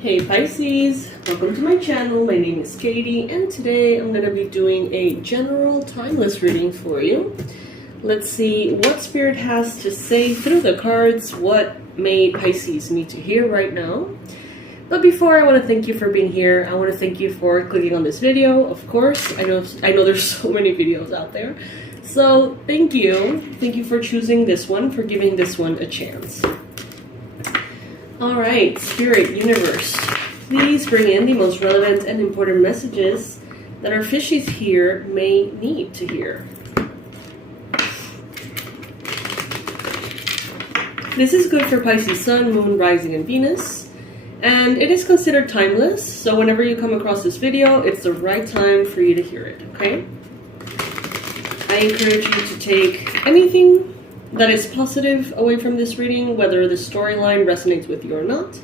Hey Pisces, welcome to my channel. My name is Katie and today I'm going to be doing a general timeless reading for you. Let's see what Spirit has to say through the cards, what may Pisces need to hear right now. But before, I want to thank you for being here. I want to thank you for clicking on this video, of course. I know there's so many videos out there. So thank you. Thank you for choosing this one, for giving this one a chance. Alright, Spirit, Universe, please bring in the most relevant and important messages that our fishies here may need to hear. This is good for Pisces Sun, Moon, Rising, and Venus. And it is considered timeless, so whenever you come across this video, it's the right time for you to hear it, okay? I encourage you to take anything that is positive away from this reading, whether the storyline resonates with you or not.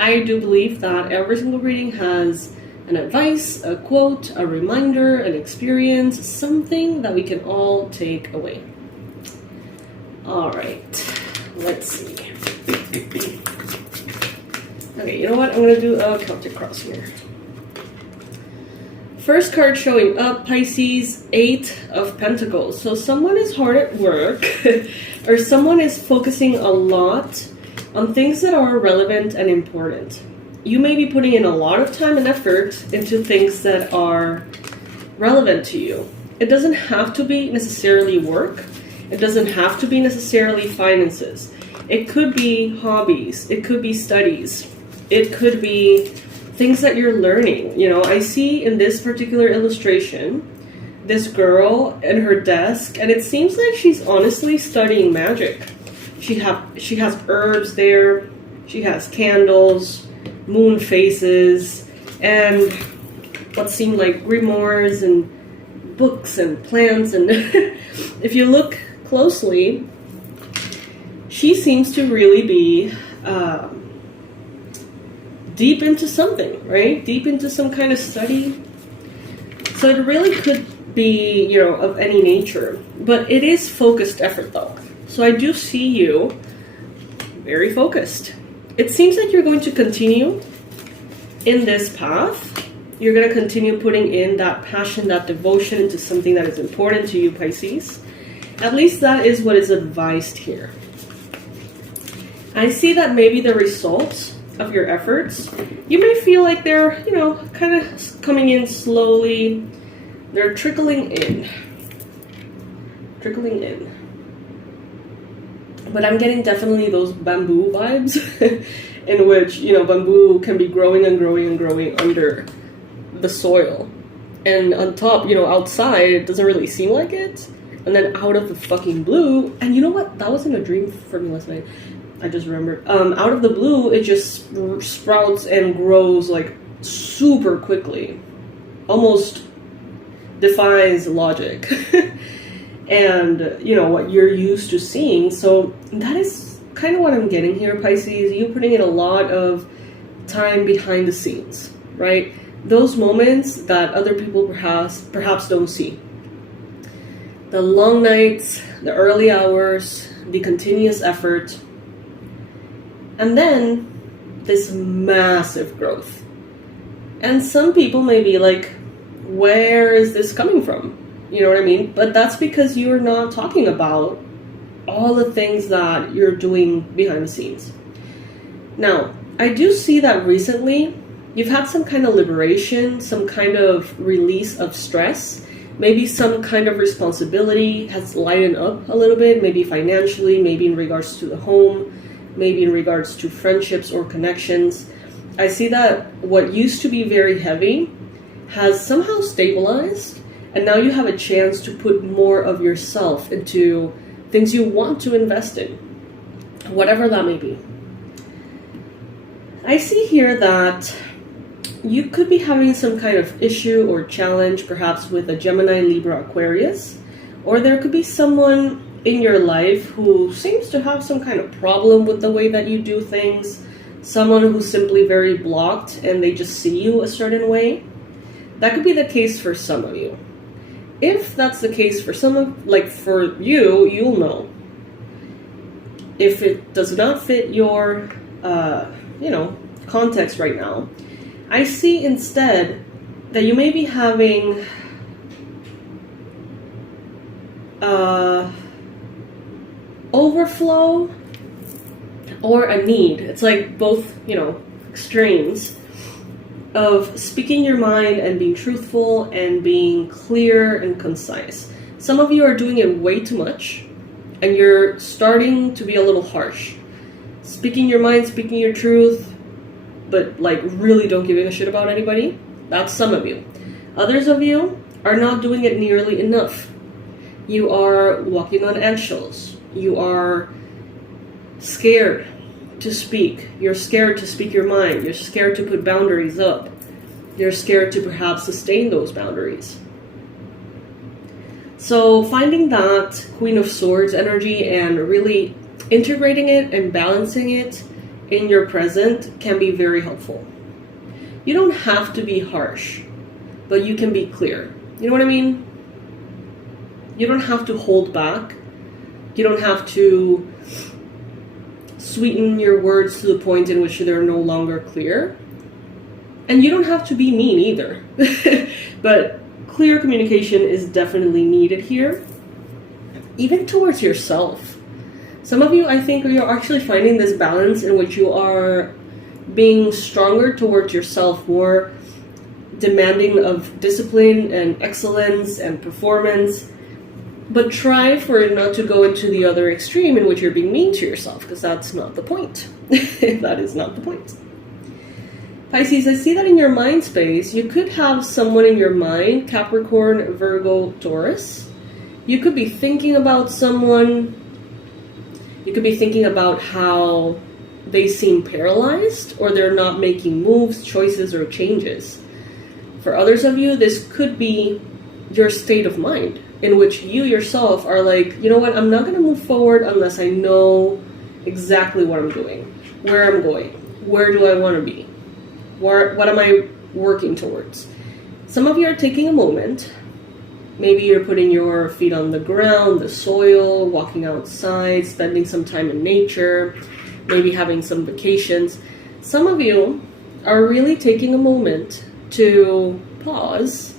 I do believe that every single reading has an advice, a quote, a reminder, an experience, something that we can all take away. Alright, let's see. Okay, you know what? I'm going to do a Celtic cross here. First card showing up, Pisces, 8 of Pentacles. So someone is hard at work or someone is focusing a lot on things that are relevant and important. You may be putting in a lot of time and effort into things that are relevant to you. It doesn't have to be necessarily work. It doesn't have to be necessarily finances. It could be hobbies. It could be studies. It could be things that you're learning. You know, I see in this particular illustration this girl and her desk, and it seems like she's honestly studying magic. She has herbs there, she has candles, moon faces, and what seem like grimoires and books and plants, and if you look closely, she seems to really be deep into something, right? Deep into some kind of study. So it really could be, you know, of any nature, but it is focused effort though. So I do see you very focused. It seems like you're going to continue in this path. You're going to continue putting in that passion, that devotion into something that is important to you, Pisces. At least that is what is advised here. I see that maybe the results of your efforts, you may feel like they're, you know, kind of coming in slowly. They're trickling in. Trickling in. But I'm getting definitely those bamboo vibes in which, you know, bamboo can be growing and growing and growing under the soil. And on top, you know, outside, it doesn't really seem like it. And then out of the fucking blue, and you know what? That wasn't a dream for me last night. I just remembered. Out of the blue, it just sprouts and grows like super quickly. Almost defies logic. And, you know, what you're used to seeing. So that is kind of what I'm getting here, Pisces. You putting in a lot of time behind the scenes, right? Those moments that other people perhaps don't see. The long nights, the early hours, the continuous effort. And then this massive growth. And some people may be like, where is this coming from? You know what I mean? But that's because you're not talking about all the things that you're doing behind the scenes. Now, I do see that recently you've had some kind of liberation, some kind of release of stress. Maybe some kind of responsibility has lightened up a little bit, maybe financially, maybe in regards to the home, maybe in regards to friendships or connections. I see that what used to be very heavy has somehow stabilized, and now you have a chance to put more of yourself into things you want to invest in, whatever that may be. I see here that you could be having some kind of issue or challenge, perhaps with a Gemini, Libra, Aquarius, or there could be someone in your life who seems to have some kind of problem with the way that you do things, someone who's simply very blocked and they just see you a certain way. That could be the case for some of you. If that's the case for some of, like for you, you'll know. If it does not fit your, context right now, I see instead that you may be having overflow or a need. It's like both, extremes of speaking your mind and being truthful and being clear and concise. Some of you are doing it way too much and you're starting to be a little harsh. Speaking your mind, speaking your truth, but like really don't give a shit about anybody. That's some of you. Others of you are not doing it nearly enough. You are walking on eggshells. You are scared to speak. You're scared to speak your mind. You're scared to put boundaries up. You're scared to perhaps sustain those boundaries. So finding that Queen of Swords energy and really integrating it and balancing it in your present can be very helpful. You don't have to be harsh, but you can be clear. You know what I mean? You don't have to hold back. You don't have to sweeten your words to the point in which they're no longer clear. And you don't have to be mean either. But clear communication is definitely needed here. Even towards yourself. Some of you, I think, you're actually finding this balance in which you are being stronger towards yourself, more demanding of discipline and excellence and performance. But try for it not to go into the other extreme in which you're being mean to yourself, because that's not the point. That is not the point. Pisces, I see that in your mind space, you could have someone in your mind, Capricorn, Virgo, Taurus. You could be thinking about someone. You could be thinking about how they seem paralyzed or they're not making moves, choices, or changes. For others of you, this could be your state of mind, in which you yourself are like, you know what, I'm not going to move forward unless I know exactly what I'm doing, where I'm going, where do I want to be, what am I working towards. Some of you are taking a moment. Maybe you're putting your feet on the ground, the soil, walking outside, spending some time in nature, maybe having some vacations. Some of you are really taking a moment to pause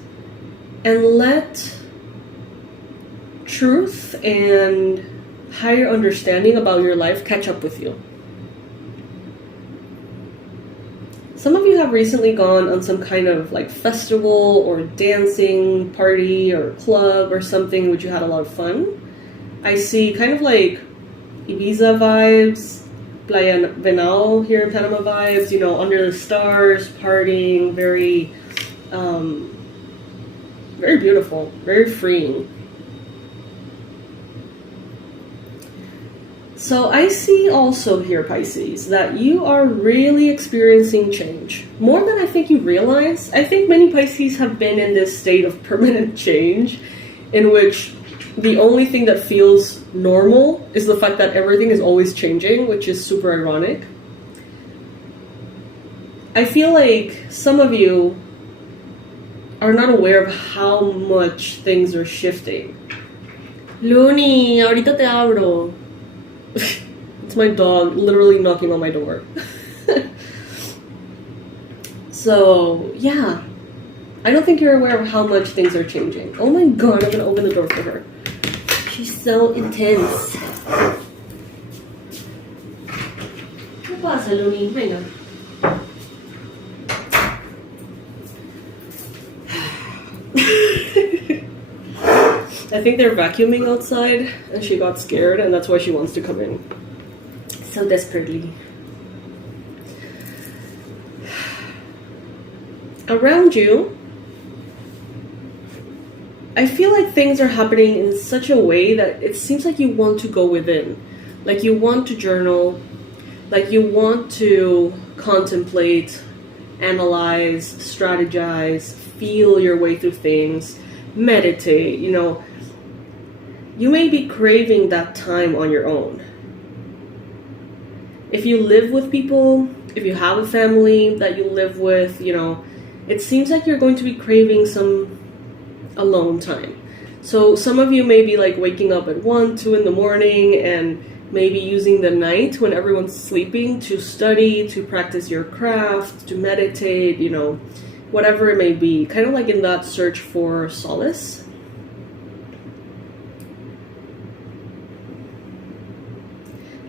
and let truth and higher understanding about your life catch up with you. Some of you have recently gone on some kind of like festival or dancing party or club or something which you had a lot of fun. I see kind of like Ibiza vibes, Playa Venal here in Panama vibes, under the stars, partying, very beautiful, very freeing. So I see also here, Pisces, that you are really experiencing change. More than I think you realize. I think many Pisces have been in this state of permanent change in which the only thing that feels normal is the fact that everything is always changing, which is super ironic. I feel like some of you are not aware of how much things are shifting. Luni, ahorita te abro. It's my dog literally knocking on my door. So, yeah. I don't think you're aware of how much things are changing. Oh my god, I'm gonna open the door for her. She's so intense. ¿Qué pasa, Luni? Venga. I think they're vacuuming outside and she got scared and that's why she wants to come in so desperately. Around you, I feel like things are happening in such a way that it seems like you want to go within. Like you want to journal, like you want to contemplate, analyze, strategize, feel your way through things, meditate, You may be craving that time on your own. If you live with people, if you have a family that you live with, it seems like you're going to be craving some alone time. So some of you may be like waking up at 1, 2 in the morning and maybe using the night when everyone's sleeping to study, to practice your craft, to meditate, you know, whatever it may be, kind of like in that search for solace.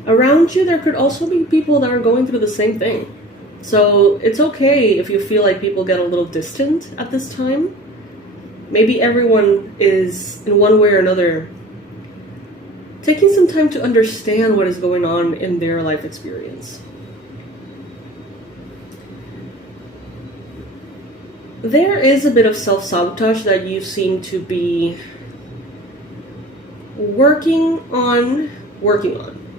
Around you, there could also be people that are going through the same thing. So it's okay if you feel like people get a little distant at this time. Maybe everyone is, in one way or another, taking some time to understand what is going on in their life experience. There is a bit of self-sabotage that you seem to be working on.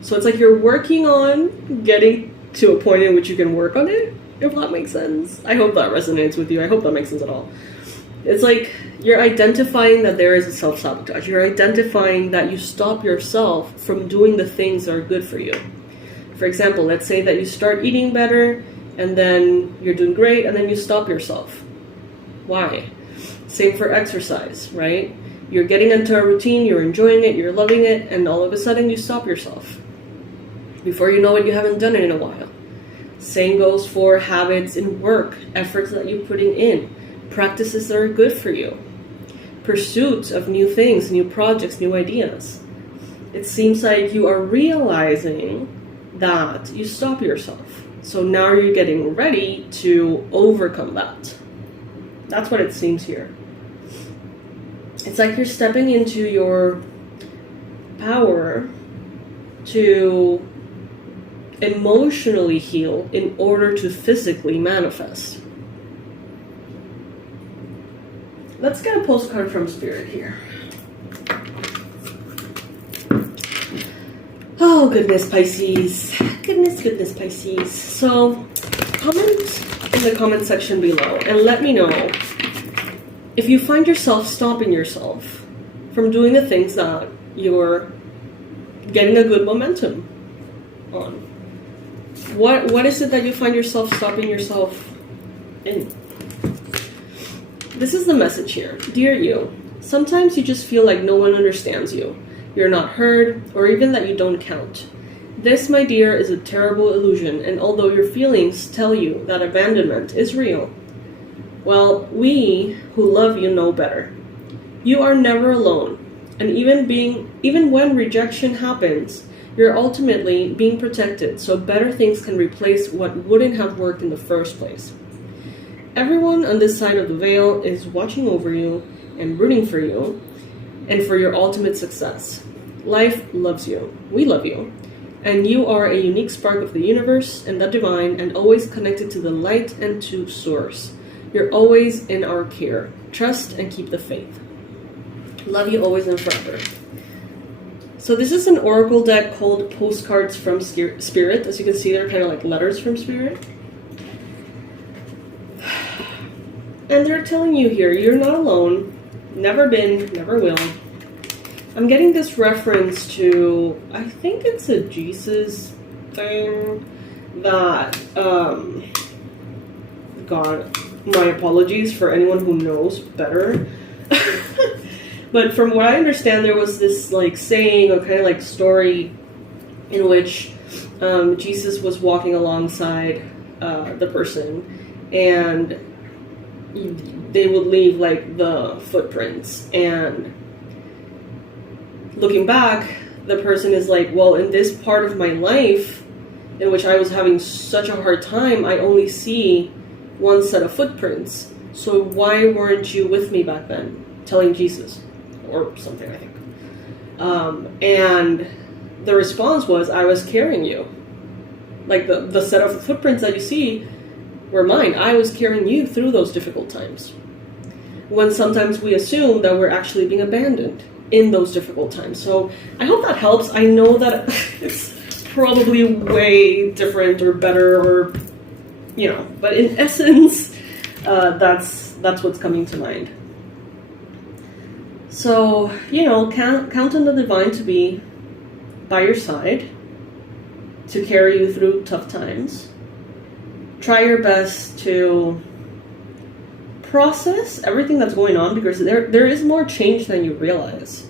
So it's like you're working on getting to a point in which you can work on it, if that makes sense. I hope that resonates with you. I hope that makes sense at all. It's like you're identifying that there is a self-sabotage. You're identifying that you stop yourself from doing the things that are good for you. For example, let's say that you start eating better, and then you're doing great, and then you stop yourself. Why? Same for exercise, right? You're getting into a routine, you're enjoying it, you're loving it, and all of a sudden you stop yourself. Before you know it, you haven't done it in a while. Same goes for habits in work, efforts that you're putting in, practices that are good for you, pursuits of new things, new projects, new ideas. It seems like you are realizing that you stop yourself. So now you're getting ready to overcome that. That's what it seems here. It's like you're stepping into your power to emotionally heal in order to physically manifest. Let's get a postcard from Spirit here. Oh, goodness, Pisces. Goodness, Pisces. So, comment in the comment section below and let me know if you find yourself stopping yourself from doing the things that you're getting a good momentum on. What is it that you find yourself stopping yourself in? This is the message here. Dear you, sometimes you just feel like no one understands you. You're not heard, or even that you don't count. This, my dear, is a terrible illusion, and although your feelings tell you that abandonment is real, well, we who love you know better. You are never alone, and even when rejection happens, you're ultimately being protected, so better things can replace what wouldn't have worked in the first place. Everyone on this side of the veil is watching over you and rooting for you and for your ultimate success. Life loves you. We love you. And you are a unique spark of the universe and the divine, and always connected to the light and to source. You're always in our care. Trust and keep the faith. Love you always and forever. So this is an oracle deck called Postcards from Spirit. As you can see, they're kind of like letters from Spirit. And they're telling you here, you're not alone. Never been, never will. I'm getting this reference to, I think it's a Jesus thing that, God, my apologies for anyone who knows better. But from what I understand, there was this like saying or kind of like story in which Jesus was walking alongside the person, and they would leave like the footprints, and looking back, the person is like, well, in this part of my life in which I was having such a hard time, I only see one set of footprints. So why weren't you with me back then? Telling Jesus or something, I think. And the response was, I was carrying you. Like the set of footprints that you see were mine. I was carrying you through those difficult times. When sometimes we assume that we're actually being abandoned in those difficult times. So I hope that helps. I know that it's probably way different or better, or, you know, but in essence, that's what's coming to mind. So, you know, count on the divine to be by your side, to carry you through tough times. Try your best to process everything that's going on, because there is more change than you realize.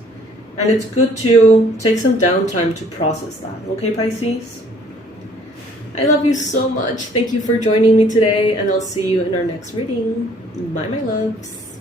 And it's good to take some downtime to process that, okay, Pisces? I love you so much. Thank you for joining me today, and I'll see you in our next reading. Bye, my loves.